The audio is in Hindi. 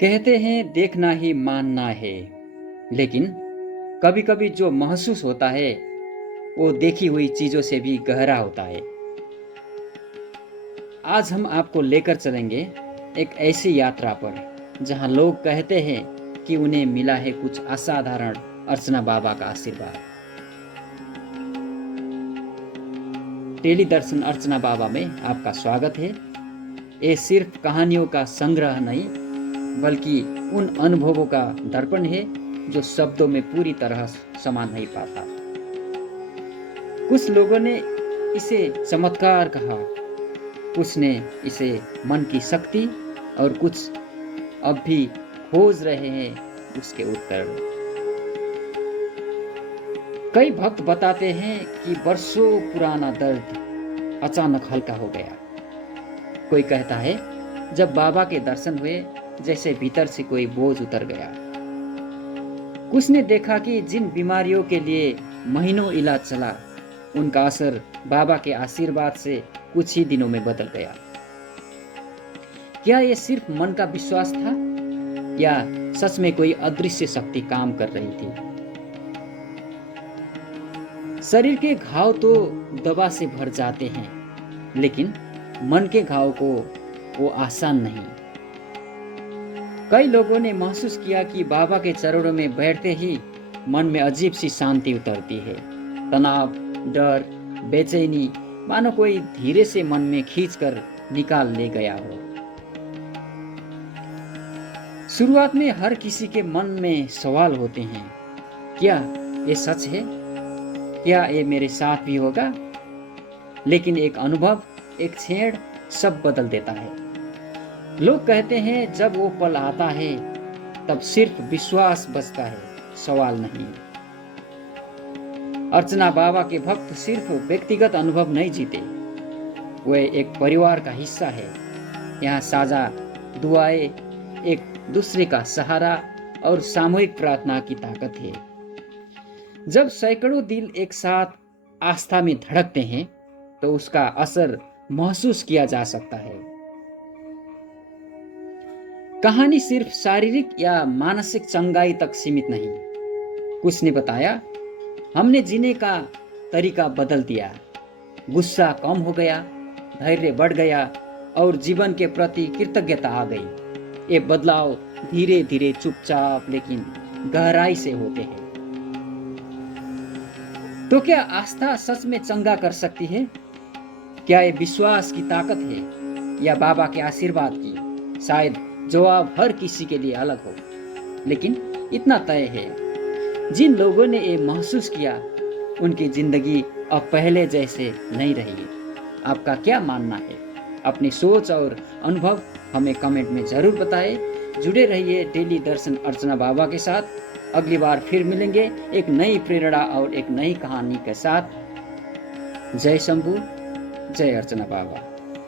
कहते हैं देखना ही मानना है, लेकिन कभी-कभी जो महसूस होता है वो देखी हुई चीजों से भी गहरा होता है। आज हम आपको लेकर चलेंगे एक ऐसी यात्रा पर जहां लोग कहते हैं कि उन्हें मिला है कुछ असाधारण अर्चना बाबा का आशीर्वाद। टेली दर्शन अर्चना बाबा में आपका स्वागत है। ये सिर्फ कहानियों का संग्रह नहीं, बल्कि उन अनुभवों का दर्पण है जो शब्दों में पूरी तरह समा नहीं पाता। कुछ लोगों ने इसे चमत्कार कहा, कुछ ने इसे मन की शक्ति, और कुछ अब भी खोज रहे हैं उसके उत्तर। कई भक्त बताते हैं कि वर्षों पुराना दर्द अचानक हल्का हो गया। कोई कहता है जब बाबा के दर्शन हुए जैसे भीतर से कोई बोझ उतर गया। कुछ ने देखा कि जिन बीमारियों के लिए महीनों इलाज चला, उनका असर बाबा के आशीर्वाद से कुछ ही दिनों में बदल गया। क्या यह सिर्फ मन का विश्वास था या सच में कोई अदृश्य शक्ति काम कर रही थी? शरीर के घाव तो दवा से भर जाते हैं, लेकिन मन के घाव को वो आसान नहीं। कई लोगों ने महसूस किया कि बाबा के चरणों में बैठते ही मन में अजीब सी शांति उतरती है। तनाव, डर, बेचैनी मानो कोई धीरे से मन में खींचकर निकाल ले गया हो। शुरुआत में हर किसी के मन में सवाल होते हैं, क्या ये सच है? क्या ये मेरे साथ भी होगा? लेकिन एक अनुभव, एक क्षण सब बदल देता है। लोग कहते हैं जब वो पल आता है तब सिर्फ विश्वास बचता है, सवाल नहीं। अर्चना बाबा के भक्त सिर्फ व्यक्तिगत अनुभव नहीं जीते, वे एक परिवार का हिस्सा है। यहाँ साझा दुआएं, एक दूसरे का सहारा और सामूहिक प्रार्थना की ताकत है। जब सैकड़ों दिल एक साथ आस्था में धड़कते हैं तो उसका असर महसूस किया जा सकता है। कहानी सिर्फ शारीरिक या मानसिक चंगाई तक सीमित नहीं। कुछ ने बताया, हमने जीने का तरीका बदल दिया, गुस्सा कम हो गया, धैर्य बढ़ गया और जीवन के प्रति कृतज्ञता आ गई। ये बदलाव धीरे धीरे, चुपचाप लेकिन गहराई से होते हैं। तो क्या आस्था सच में चंगा कर सकती है? क्या ये विश्वास की ताकत है या बाबा के आशीर्वाद की? शायद जवाब हर किसी के लिए अलग हो, लेकिन इतना तय है, जिन लोगों ने ये महसूस किया उनकी जिंदगी अब पहले जैसे नहीं रही। आपका क्या मानना है? अपनी सोच और अनुभव हमें कमेंट में जरूर बताएं। जुड़े रहिए डेली दर्शन अर्चना बाबा के साथ। अगली बार फिर मिलेंगे एक नई प्रेरणा और एक नई कहानी के साथ। जय शंभू, जय अर्चना बाबा।